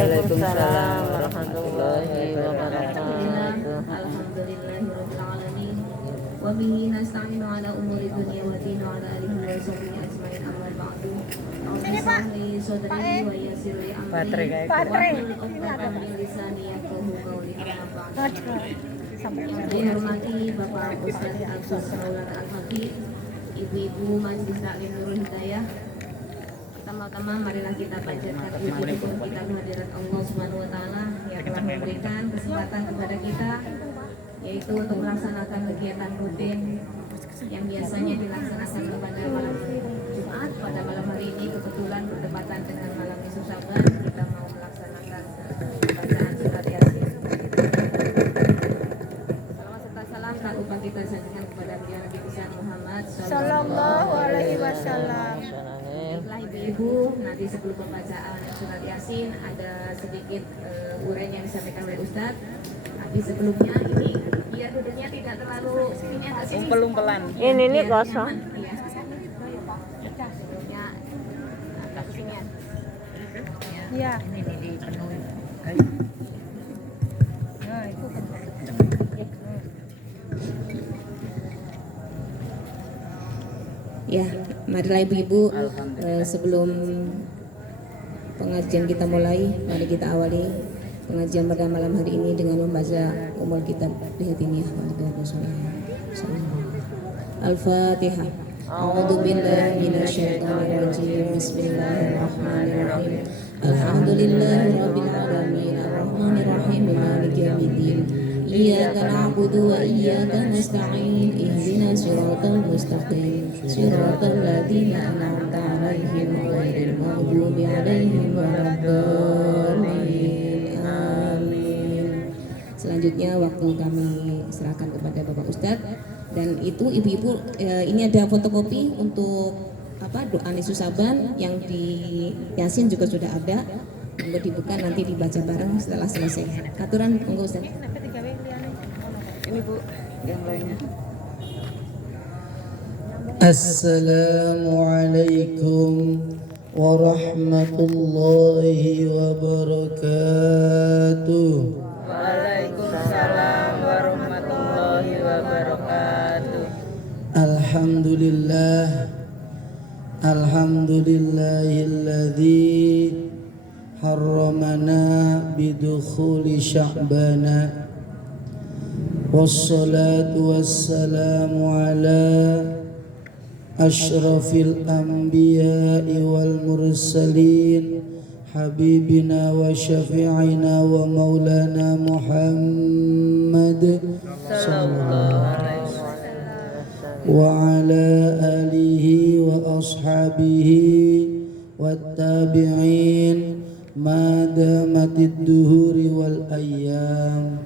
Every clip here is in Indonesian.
Waalaikumsalam warahmatullahi wabarakatuh. Alhamdulillahirrahmanirrahim. Wa bihi nasta'inu ala umuri dunya wa din wa ala alihi wa sahbihi ajma'in amma ba'du. Sini Pak. Saudari wa yassir li amri. Baterai. Min lisani yafqahu qawli amma ba'du. Dihormati Bapak Ustaz Agus Maulana Al-Habib, Ibu-ibu Majelis Taklim Nurul Hidayah. Pertama-tama marilah kita panjatkan puji syukur kita kehadirat Allah Subhanahu wa taala yang telah memberikan kesempatan kepada kita yaitu untuk melaksanakan kegiatan rutin yang biasanya dilaksanakan pada malam Jumat. Pada malam hari ini kebetulan bertepatan dengan malam Nisfu Syaban, kita mau melaksanakan bacaan surat Yasin. Salawat serta salam tak lupa kita sajikan kepada Nabi besar Muhammad sallallahu alaihi wasallam. Baiklah ibu-ibu, nanti sebelum pembacaan surat Yasin ada sedikit uraian yang disampaikan oleh Ustadz. Tapi sebelumnya ini biar duduknya tidak terlalu ini agak sini. Umpel-umpelan. Ini kosong. Iya. Sebelumnya agak kesinian. Iya. Ini dipenuhi. Nah, itu Ya, marilah ibu-ibu sebelum pengajian kita mulai, mari kita awali pengajian pada malam hari ini dengan membaca umul kitab Lihatiniyah Al-Fatihah. A'udzu billahi minasyaitonir rajim. Bismillahirrahmanirrahim. Alhamdulillahirabbil alamin arrahmanir rahim maliki yaumiddin. Iyyaka na'budu wa iyyaka nasta'in. Ihdinas siratal mustaqim. Siratal ladzina an'amta 'alaihim ghairil maghdubi 'alaihim waladdallin. Amin. Selanjutnya waktu kami serahkan kepada Bapak Ustadz, dan itu ibu-ibu ini ada fotokopi untuk doa Nisfu Syaban yang di Yasin juga sudah ada. Monggo dibuka, nanti dibaca bareng setelah selesai. Aturan monggo Ustaz. Ini Bu, yang lainnya. Assalamualaikum warahmatullahi wabarakatuh. Waalaikumsalam warahmatullahi wabarakatuh. Alhamdulillah. Alhamdulillahilladzi harramana bidukhuli sya'bana. Wassalatu wassalamu ala asyrafil anbiya'i wal mursalin habibina wa syafi'ina wa maulana Muhammad sallallahu alaihi wasallam wa ala alihi wa ashabihi wat tabi'in ma damatid duhuri wal ayyam.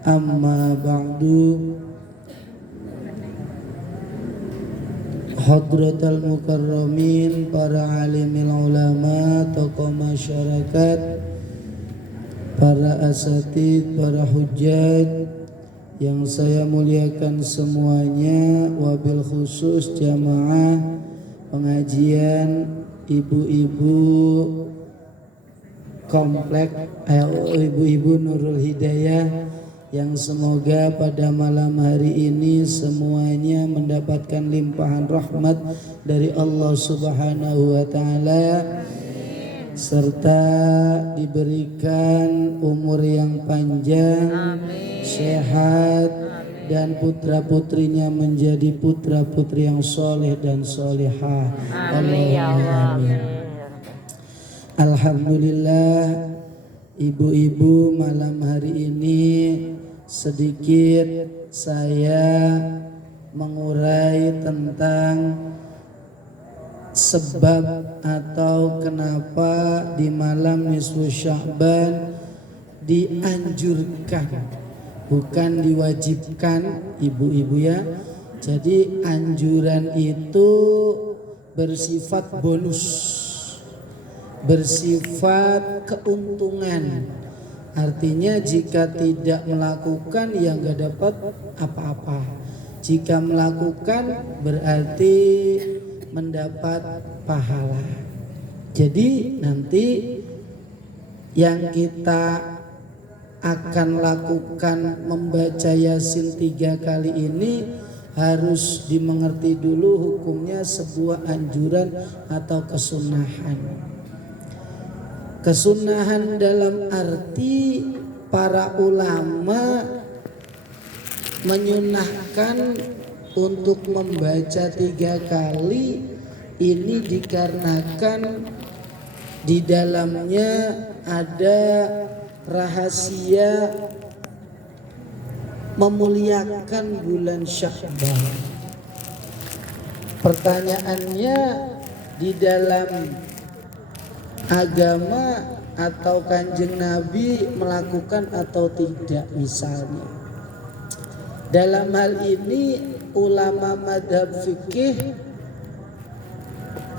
Amma ba'du. Hadratal mukarramin, para alimil ulama, tokoh masyarakat, para asatid, para hujjat yang saya muliakan semuanya, wabil khusus jamaah pengajian ibu-ibu komplek ibu-ibu Nurul Hidayah, yang semoga pada malam hari ini semuanya mendapatkan limpahan rahmat dari Allah Subhanahu wa taala, serta diberikan umur yang panjang, sehat, dan putra-putrinya menjadi putra-putri yang soleh dan solehah. Allahumma amin. Alhamdulillah, ibu-ibu, malam hari ini sedikit saya mengurai tentang sebab atau kenapa di malam Nisfu Sya'ban dianjurkan, bukan diwajibkan ibu-ibu ya. Jadi anjuran itu bersifat bonus, bersifat keuntungan. Artinya jika tidak melakukan ya nggak dapat apa-apa. Jika melakukan berarti mendapat pahala. Jadi nanti yang kita akan lakukan membaca Yasin 3 kali ini harus dimengerti dulu hukumnya sebuah anjuran atau kesunahan. Kesunahan dalam arti para ulama menyunahkan untuk membaca 3 kali ini dikarenakan di dalamnya ada rahasia memuliakan bulan Sya'ban. Pertanyaannya, di dalam agama atau kanjeng Nabi melakukan atau tidak misalnya. Dalam hal ini ulama madhab fikih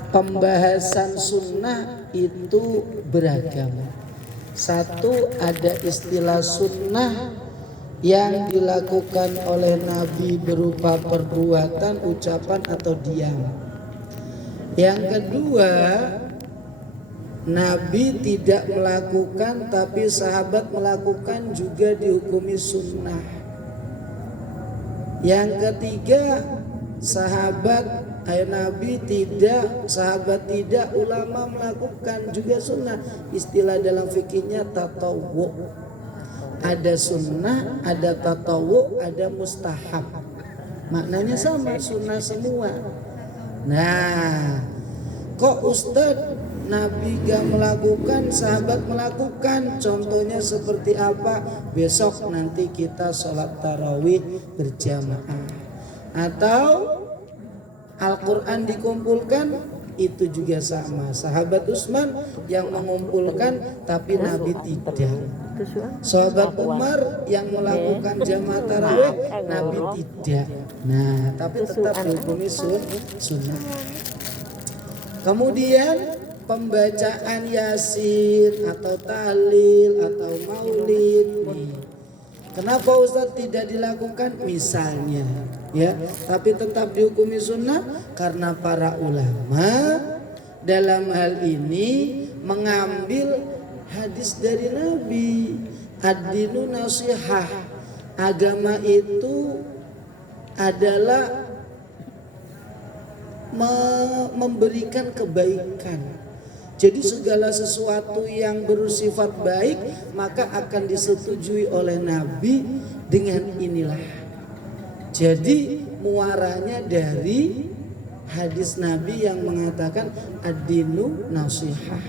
pembahasan sunnah itu beragam. Satu, ada istilah sunnah yang dilakukan oleh Nabi berupa perbuatan, ucapan atau diam. Yang kedua, Nabi tidak melakukan tapi sahabat melakukan juga dihukumi sunnah. Yang ketiga, Nabi tidak, sahabat tidak, ulama melakukan juga sunnah. Istilah dalam fikihnya tatawwu. Ada sunnah, ada tatawwu, ada mustahab. Maknanya sama, sunnah semua. Nah, kok Ustadz Nabi gak melakukan, sahabat melakukan? Contohnya seperti apa? Besok nanti kita sholat tarawih berjamaah. Atau Al-Quran dikumpulkan, itu juga sama. Sahabat Utsman yang mengumpulkan tapi Nabi tidak. Sahabat Umar yang melakukan jamaah tarawih, Nabi tidak. Nah, tapi tetap dihukumi sunnah. Kemudian pembacaan Yasin atau tahlil atau maulid nih. Kenapa Ustadz tidak dilakukan misalnya, ya? Tapi tetap dihukumi sunnah karena para ulama dalam hal ini mengambil hadis dari Nabi. Ad-dinu nasihah. Agama itu adalah memberikan kebaikan. Jadi segala sesuatu yang bersifat baik maka akan disetujui oleh Nabi dengan inilah. Jadi muaranya dari hadis Nabi yang mengatakan ad-dinu nasihah.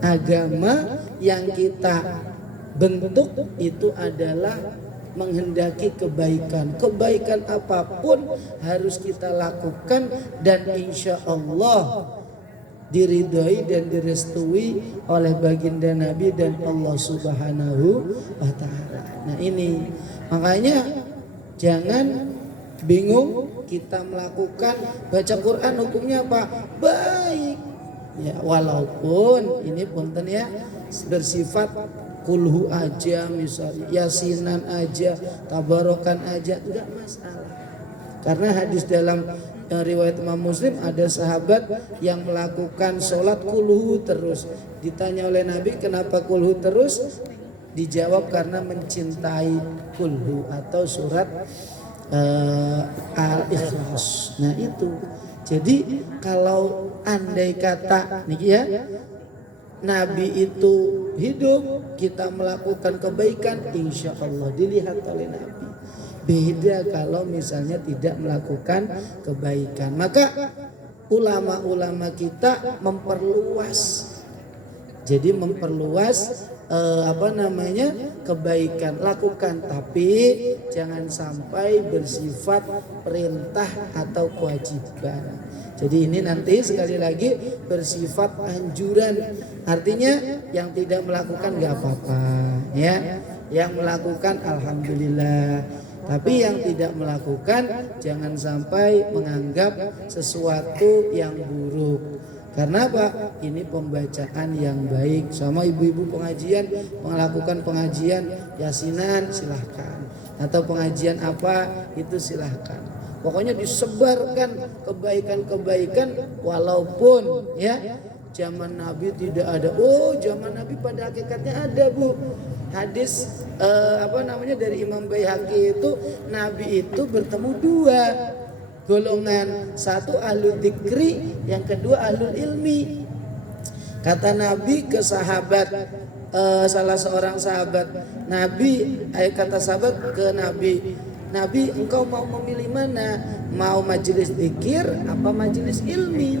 Agama yang kita bentuk itu adalah menghendaki kebaikan. Kebaikan apapun harus kita lakukan dan insya Allah diridhoi dan direstui oleh baginda Nabi dan Allah Subhanahu wa ta'ala. Nah ini makanya jangan bingung kita melakukan baca Quran hukumnya apa? Baik. Ya walaupun ini punten ya bersifat kulhu aja misalnya, yasinan aja, tabarokan aja tidak masalah. Karena hadis dalam riwayat Imam Muslim ada sahabat yang melakukan sholat kulhu terus. Ditanya oleh Nabi kenapa kulhu terus? Dijawab karena mencintai kulhu atau surat Al-Ikhlas. Nah itu. Jadi kalau andai kata nih ya Nabi itu hidup, kita melakukan kebaikan, insya Allah dilihat oleh Nabi. Beda kalau misalnya tidak melakukan kebaikan. Maka ulama-ulama kita memperluas. Jadi memperluas kebaikan lakukan, tapi jangan sampai bersifat perintah atau kewajiban. Jadi ini nanti sekali lagi bersifat anjuran. Artinya yang tidak melakukan gak apa-apa ya. Yang melakukan alhamdulillah. Tapi yang tidak melakukan jangan sampai menganggap sesuatu yang buruk. Karena apa? Ini pembacaan yang baik. Sama ibu-ibu pengajian melakukan pengajian yasinan silahkan. Atau pengajian apa itu silahkan. Pokoknya disebarkan kebaikan-kebaikan walaupun ya zaman Nabi tidak ada. Oh, zaman Nabi pada hakikatnya ada, Bu. Hadis dari Imam Baihaqi itu, Nabi itu bertemu dua golongan, satu ahlul dzikri, yang kedua ahlul ilmi. Kata Nabi ke sahabat, salah seorang sahabat Nabi, kata sahabat ke Nabi, Nabi, engkau mau memilih mana? Mau majelis dzikir apa majelis ilmi?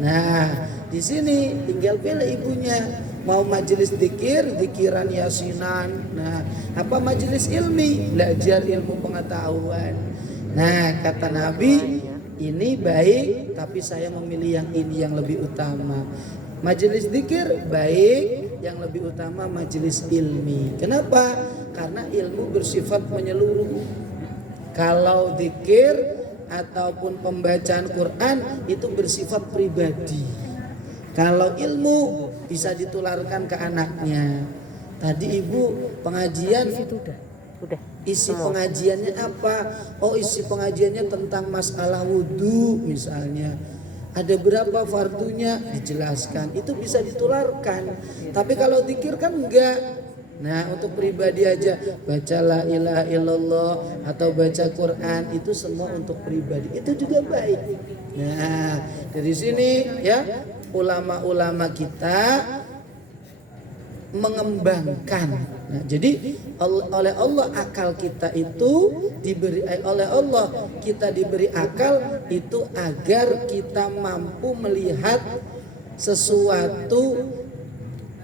Nah, di sini tinggal pilih ibunya. Mau majelis dzikir, dzikiran yasinan. Nah, apa majelis ilmi? Belajar ilmu pengetahuan. Nah, kata Nabi, ini baik, tapi saya memilih yang ini yang lebih utama. Majelis dzikir baik, yang lebih utama majelis ilmi. Kenapa? Karena ilmu bersifat menyeluruh. Kalau dzikir ataupun pembacaan Quran itu bersifat pribadi. Kalau ilmu bisa ditularkan ke anaknya. Tadi Ibu pengajian Udah. isi pengajiannya apa? Oh, isi pengajiannya tentang masalah wudhu misalnya. Ada berapa fardunya dijelaskan. Itu bisa ditularkan. Tapi kalau dzikir kan enggak. Nah, untuk pribadi aja baca la ilaha illallah atau baca Quran, itu semua untuk pribadi. Itu juga baik. Nah, dari sini ya ulama-ulama kita mengembangkan. Nah, jadi oleh Allah akal kita itu diberi, oleh Allah kita diberi akal itu agar kita mampu melihat sesuatu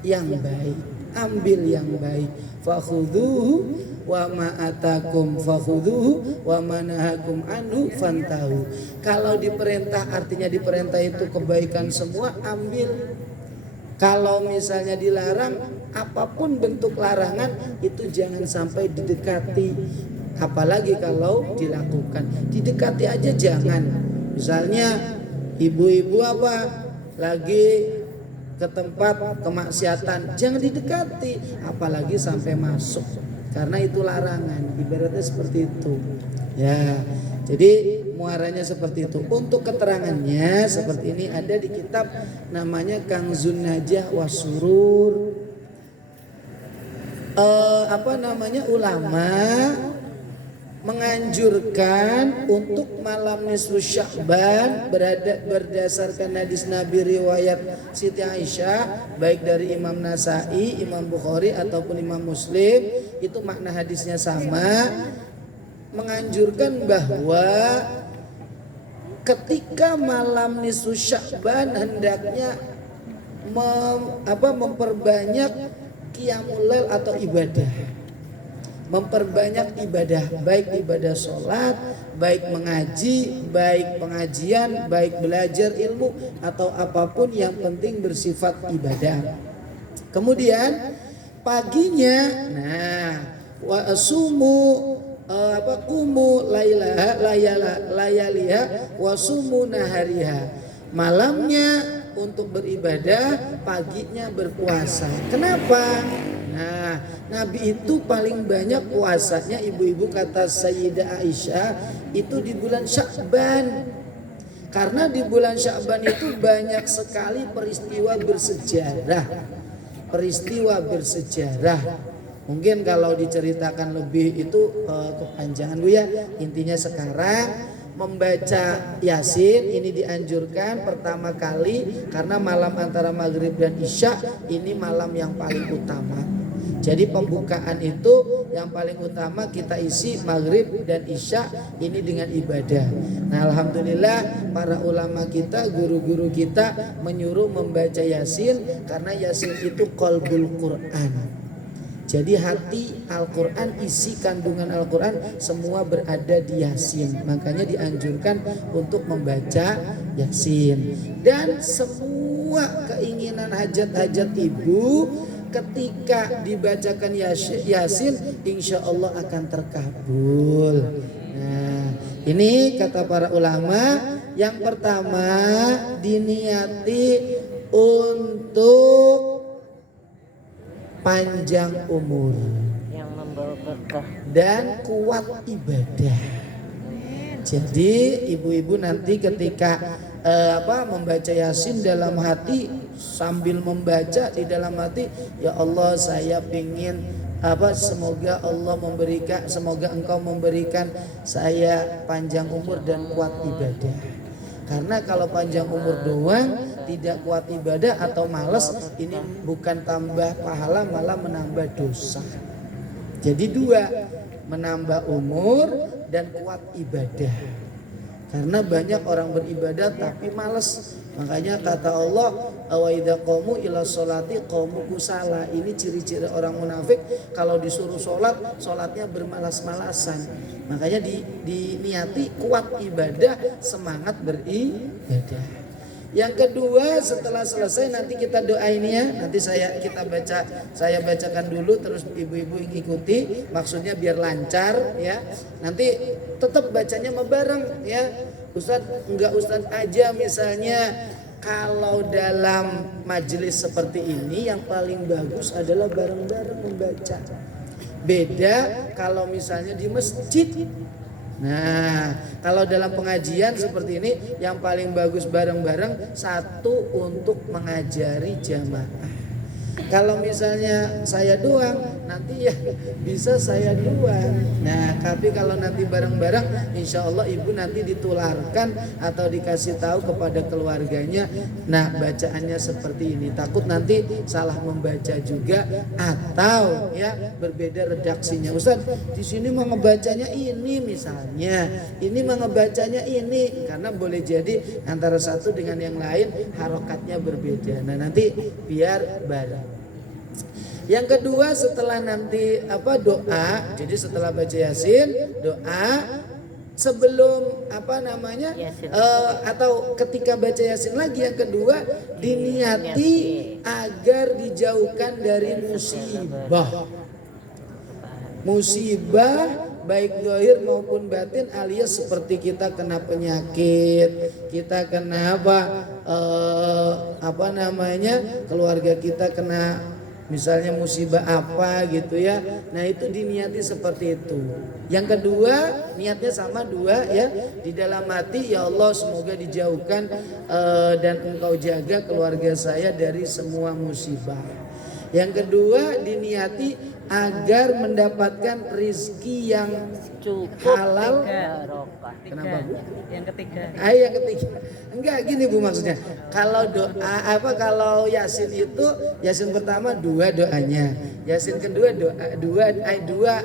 yang baik. Ambil yang baik. Fakhudhuhu wa ma atakum fakhudhuhu wa ma nahakum anhu fantahu. Kalau diperintah artinya diperintah itu kebaikan semua, ambil. Kalau misalnya dilarang, apapun bentuk larangan itu jangan sampai didekati. Apalagi kalau dilakukan. Didekati aja jangan. Misalnya ibu-ibu lagi ke tempat kemaksiatan, jangan didekati, apalagi sampai masuk, karena itu larangan. Ibaratnya seperti itu ya. Jadi muaranya seperti itu. Untuk keterangannya seperti ini ada di kitab namanya Kanzun Najah Wasurur. Ulama menganjurkan untuk malam nisfu Sya'ban berdasarkan hadis Nabi riwayat Siti Aisyah, baik dari Imam Nasai, Imam Bukhari ataupun Imam Muslim, itu makna hadisnya sama, menganjurkan bahwa ketika malam nisfu Sya'ban hendaknya memperbanyak qiyamul lail atau ibadah. Memperbanyak ibadah, baik ibadah sholat, baik mengaji, baik pengajian, baik belajar ilmu atau apapun yang penting bersifat ibadah. Kemudian paginya, kumu layaliha wasumu nahariha. Malamnya untuk beribadah, paginya berpuasa. Kenapa? Nah, Nabi itu paling banyak puasanya, ibu-ibu kata Sayyidah Aisyah, itu di bulan Sya'ban. Karena di bulan Sya'ban itu banyak sekali peristiwa bersejarah. Peristiwa bersejarah. Mungkin kalau diceritakan lebih itu kepanjangan Bu ya. Intinya sekarang membaca Yasin ini dianjurkan pertama kali karena malam antara maghrib dan isya ini malam yang paling utama. Jadi pembukaan itu yang paling utama kita isi maghrib dan isya ini dengan ibadah. Nah, alhamdulillah para ulama kita, guru-guru kita menyuruh membaca Yasin karena Yasin itu qalbul Quran. Jadi hati Al-Quran, isi kandungan Al-Quran semua berada di Yasin. Makanya dianjurkan untuk membaca Yasin. Dan semua keinginan hajat-hajat ibu ketika dibacakan Yasin insya Allah akan terkabul. Nah, ini kata para ulama, yang pertama diniati untuk panjang umur yang membawa berkah dan kuat ibadah. Jadi ibu-ibu nanti ketika membaca Yasin dalam hati sambil membaca di dalam hati, ya Allah saya pingin semoga Allah memberikan, semoga Engkau memberikan saya panjang umur dan kuat ibadah. Karena kalau panjang umur doang tidak kuat ibadah atau malas, ini bukan tambah pahala malah menambah dosa. Jadi dua, menambah umur dan kuat ibadah. Karena banyak orang beribadah tapi malas. Makanya kata Allah, wa idza qamu ila sholati qamu kusala. Ini ciri-ciri orang munafik, kalau disuruh sholat, sholatnya bermalas-malasan. Makanya diniati kuat ibadah, semangat beribadah. Yang kedua, setelah selesai nanti kita doain ya. Nanti saya bacakan dulu, terus ibu-ibu ikuti. Maksudnya biar lancar ya. Nanti tetap bacanya bareng ya. Ustadz aja misalnya. Kalau dalam majelis seperti ini yang paling bagus adalah bareng-bareng membaca. Beda kalau misalnya di masjid. Nah, kalau dalam pengajian seperti ini yang paling bagus bareng-bareng, satu untuk mengajari jamaah. Kalau misalnya saya doang, nanti ya bisa saya doang. Nah, tapi kalau nanti bareng-bareng, insya Allah ibu nanti ditularkan atau dikasih tahu kepada keluarganya. Nah, bacaannya seperti ini. Takut nanti salah membaca juga atau ya berbeda redaksinya. Ustaz, di sini mau ngebacanya ini misalnya, ini mau ngebacanya ini, karena boleh jadi antara satu dengan yang lain harokatnya berbeda. Nah, nanti biar bareng. Yang kedua, setelah nanti doa, jadi setelah baca Yasin, doa sebelum atau ketika baca Yasin lagi, yang kedua diniati agar dijauhkan dari musibah baik zahir maupun batin, alias seperti kita kena penyakit, kita kena keluarga kita kena misalnya musibah apa gitu ya. Nah, itu diniati seperti itu. Yang kedua, niatnya sama dua ya. Di dalam hati, ya Allah semoga dijauhkan dan Engkau jaga keluarga saya dari semua musibah. Yang kedua, diniati agar mendapatkan rizki yang halal. Kenapa Bu? Yang ketiga. Yang ketiga. Enggak, gini Bu maksudnya. Kalau doa kalau Yasin itu, Yasin pertama dua doanya, Yasin kedua dua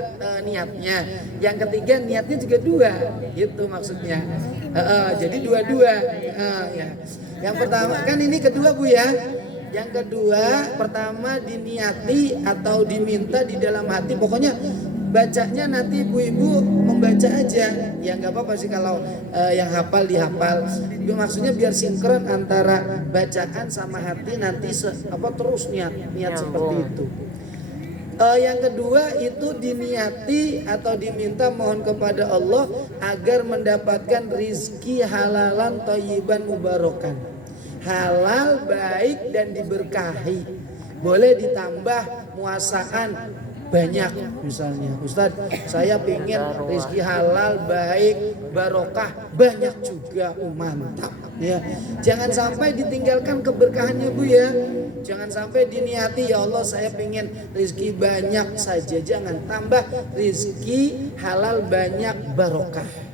niatnya, yang ketiga niatnya juga dua, gitu maksudnya. Jadi dua-dua. Ya. Yang pertama kan ini kedua Bu ya. Yang kedua, pertama diniati atau diminta di dalam hati, pokoknya bacanya nanti ibu-ibu membaca aja. Ya nggak apa-apa sih kalau yang hafal dihafal. Maksudnya biar sinkron antara bacaan sama hati, nanti terus niat seperti itu. Yang kedua itu diniati atau diminta mohon kepada Allah agar mendapatkan rizki halalan thayyiban mubarakan. Halal, baik dan diberkahi. Boleh ditambah muasaan banyak, misalnya Ustaz saya pingin rezeki halal, baik, barokah banyak juga. Mantap ya. Jangan sampai ditinggalkan keberkahannya Bu ya. Jangan sampai diniati ya Allah saya pingin rezeki banyak saja, jangan, tambah rezeki halal banyak, barokah.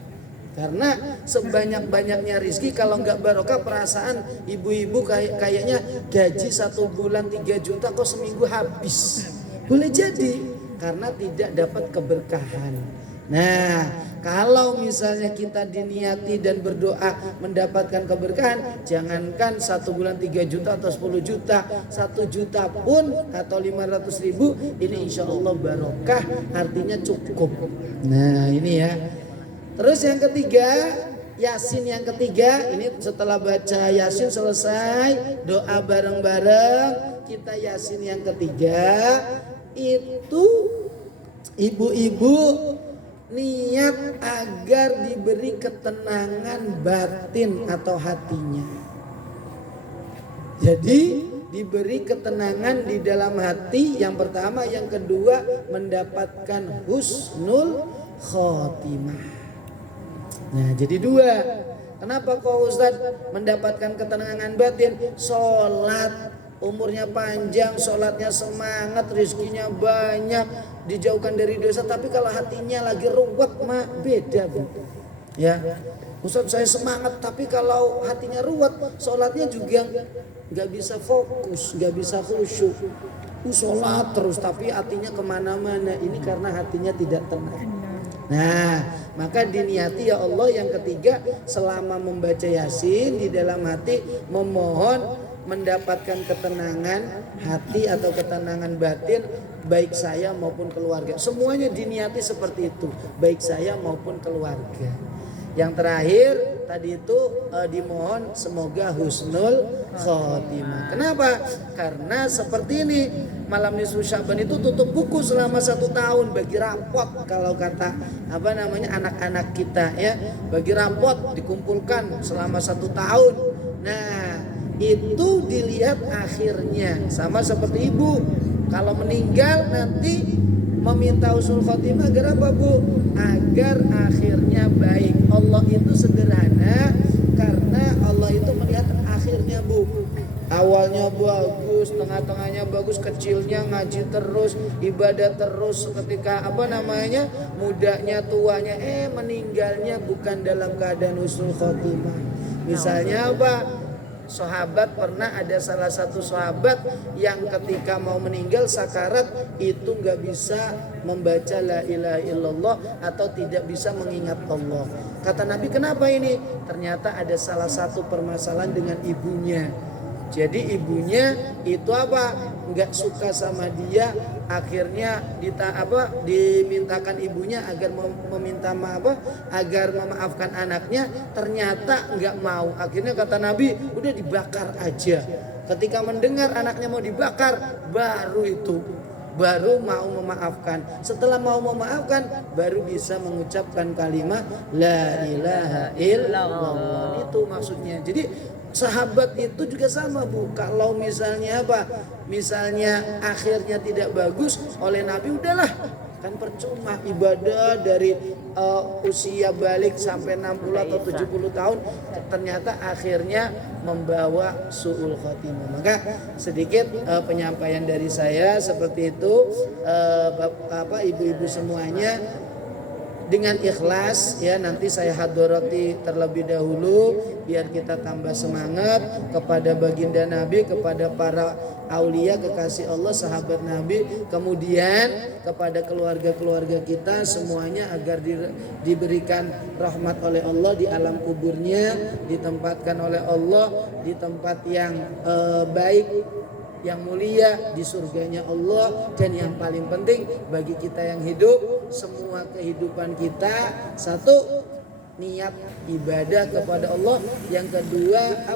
Karena sebanyak-banyaknya rizki kalau nggak barokah, perasaan ibu-ibu kayaknya gaji 1 bulan 3 juta kok seminggu habis. Boleh jadi karena tidak dapat keberkahan. Nah, kalau misalnya kita diniati dan berdoa mendapatkan keberkahan, jangankan 1 bulan 3 juta atau 10 juta, 1 juta pun atau 500.000, ini insya Allah barokah, artinya cukup. Nah ini ya. Terus yang ketiga, Yasin yang ketiga, ini setelah baca Yasin selesai, doa bareng-bareng, kita Yasin yang ketiga, itu ibu-ibu niat agar diberi ketenangan batin atau hatinya. Jadi diberi ketenangan di dalam hati yang pertama, yang kedua mendapatkan husnul khotimah. Nah jadi dua, Kenapa kok Ustadz mendapatkan ketenangan batin? Sholat, umurnya panjang, sholatnya semangat, rezekinya banyak, dijauhkan dari dosa. Tapi kalau hatinya lagi ruwet mah beda Bu. Ya, Ustadz saya semangat, tapi kalau hatinya ruwet, sholatnya juga nggak bisa fokus, nggak bisa khusyuk. Sholat terus tapi hatinya kemana-mana. Ini karena hatinya tidak tenang. Nah, maka diniati ya Allah yang ketiga, selama membaca Yasin di dalam hati memohon mendapatkan ketenangan hati atau ketenangan batin, baik saya maupun keluarga. Semuanya diniati seperti itu, baik saya maupun keluarga. Yang terakhir tadi itu dimohon semoga husnul khotimah. Kenapa? Karena seperti ini, malam nisfu Sya'ban itu tutup buku selama 1 tahun, bagi rapot kalau kata anak-anak kita ya, bagi rapot dikumpulkan selama 1 tahun. Nah, itu dilihat akhirnya, sama seperti ibu kalau meninggal nanti meminta husnul khotimah agar apa Bu? Agar akhirnya baik. Allah itu sederhana karena Allah itu melihat akhirnya Bu. Awalnya bagus, tengah-tengahnya bagus, kecilnya ngaji terus, ibadah terus, ketika mudanya, tuanya, meninggalnya bukan dalam keadaan husnul khotimah. Misalnya apa? Sahabat pernah ada salah satu sahabat yang ketika mau meninggal sakarat itu nggak bisa membaca la ilaha illallah atau tidak bisa mengingat Allah. Kata Nabi, kenapa ini? Ternyata ada salah satu permasalahan dengan ibunya. Jadi ibunya itu nggak suka sama dia, akhirnya dimintakan ibunya agar meminta maaf, agar memaafkan anaknya, ternyata nggak mau. Akhirnya kata Nabi, udah dibakar aja. Ketika mendengar anaknya mau dibakar, baru mau memaafkan. Setelah mau memaafkan, baru bisa mengucapkan kalimat la ilaha illallah. Itu maksudnya. Jadi sahabat itu juga sama Bu. Kalau misalnya misalnya akhirnya tidak bagus oleh Nabi, udahlah, kan percuma ibadah dari usia balik sampai 60 atau 70 tahun, ternyata akhirnya membawa su'ul khotimah. Maka sedikit penyampaian dari saya seperti itu, ibu-ibu semuanya, dengan ikhlas ya, nanti saya hadorati terlebih dahulu biar kita tambah semangat kepada baginda Nabi, kepada para aulia kekasih Allah, sahabat Nabi, kemudian kepada keluarga-keluarga kita semuanya agar diberikan rahmat oleh Allah di alam kuburnya, ditempatkan oleh Allah di tempat yang baik, yang mulia, di surganya Allah. Dan yang paling penting bagi kita yang hidup, semua kehidupan kita, satu, niat ibadah kepada Allah. Yang kedua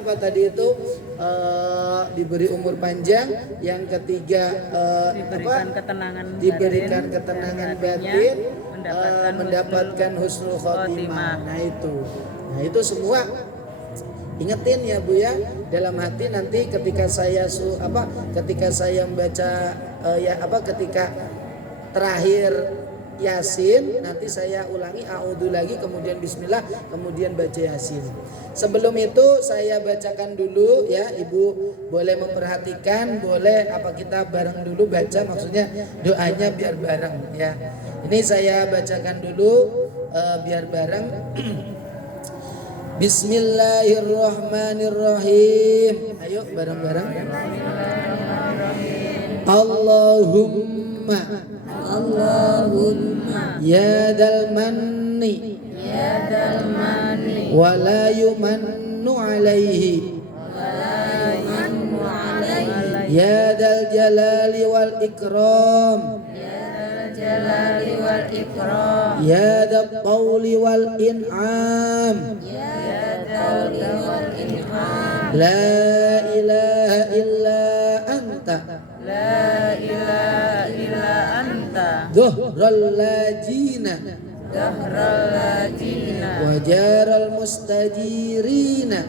diberi umur panjang. Yang ketiga diberikan ketenangan batin, mendapatkan husnul khotimah. Nah itu semua ingetin ya Bu ya, dalam hati nanti ketika saya membaca ketika terakhir Yasin, nanti saya ulangi a'udzu lagi, kemudian bismillah, kemudian baca Yasin. Sebelum itu saya bacakan dulu ya, Ibu boleh memperhatikan, boleh kita bareng dulu baca, maksudnya doanya biar bareng ya. Ini saya bacakan dulu biar bareng. Bismillahirrahmanirrahim. Ayo bareng-bareng. Allahumma ya dal manni wa la yumannu alaihi ya dal jalali wal ikram ya dal qawli wal in'am la ilaha illa anta Dhuhral lajina wa jaral mustajirina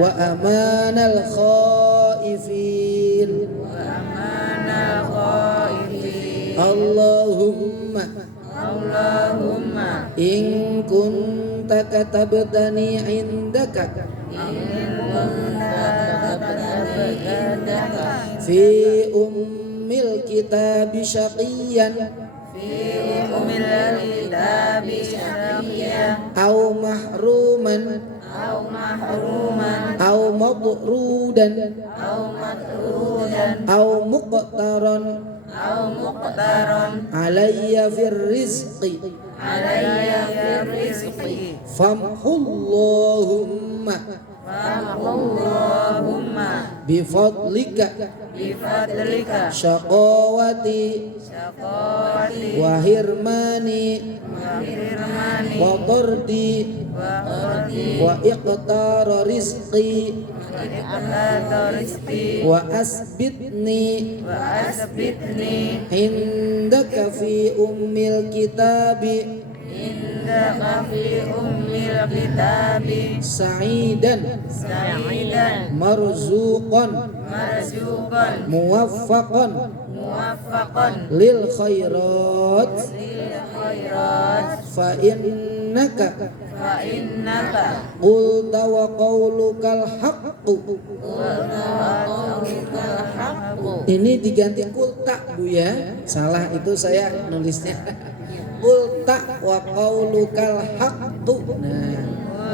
wa amanal khaifin Allahumma in kunta katabtani indaka fi ummil kitabi syaqiyan au mahruman au madrudan au muqtaran alayya fir rizqi famhullahumma bifadlika syaqawati wa hirmani wa tardi wa iqtara rizqi wa asbitni indaka fi ummil kitabi sa'idan marzuqan muwaffaqan lil khairat fa innaka qulta wa qaulukal haqqu. Ini diganti kulta Bu ya, salah itu saya nulisnya. Qulta wa qaulukal haqqu. Nah,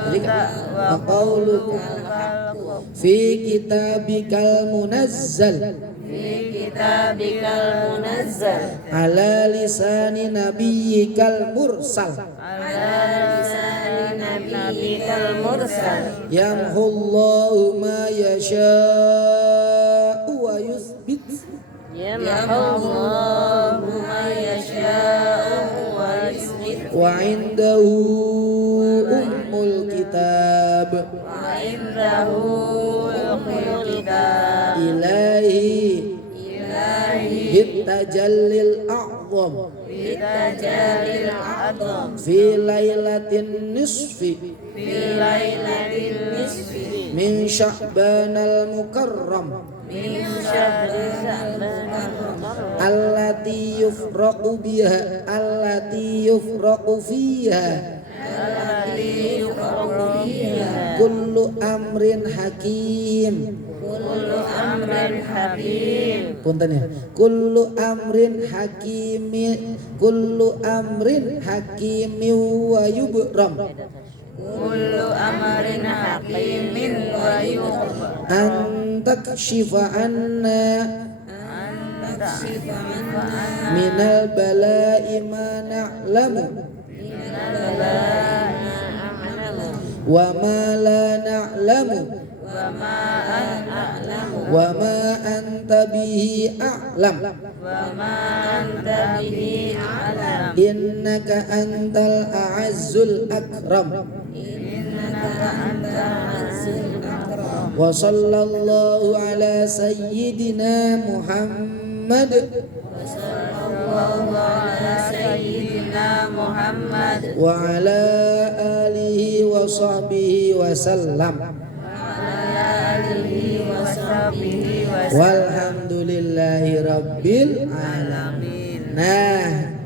jadi wa qaulukal haqqu fi kitabikal munazzal ala lisani nabiyyikal mursal yamhullahu ma yasha'u wa yuthbit wa indahu ummul kitab ilahi bitajallil a'zam fi lailatin nisfi min sya'banal mukarram allati yufraqu fiha kullu amrin hakim. Punten ya. Kullu amrin hakimi wa yubram. Antakshifa anna minal bala'i ma na'lamu wa ma la na'lamu wa ma anta bihi a'lam innaka antal a'azzul akram wa sallallahu ala sayyidina Muhammad wa ala alihi wa sahbihi wa sallam. Walhamdulillahi rabbil alamin. Nah,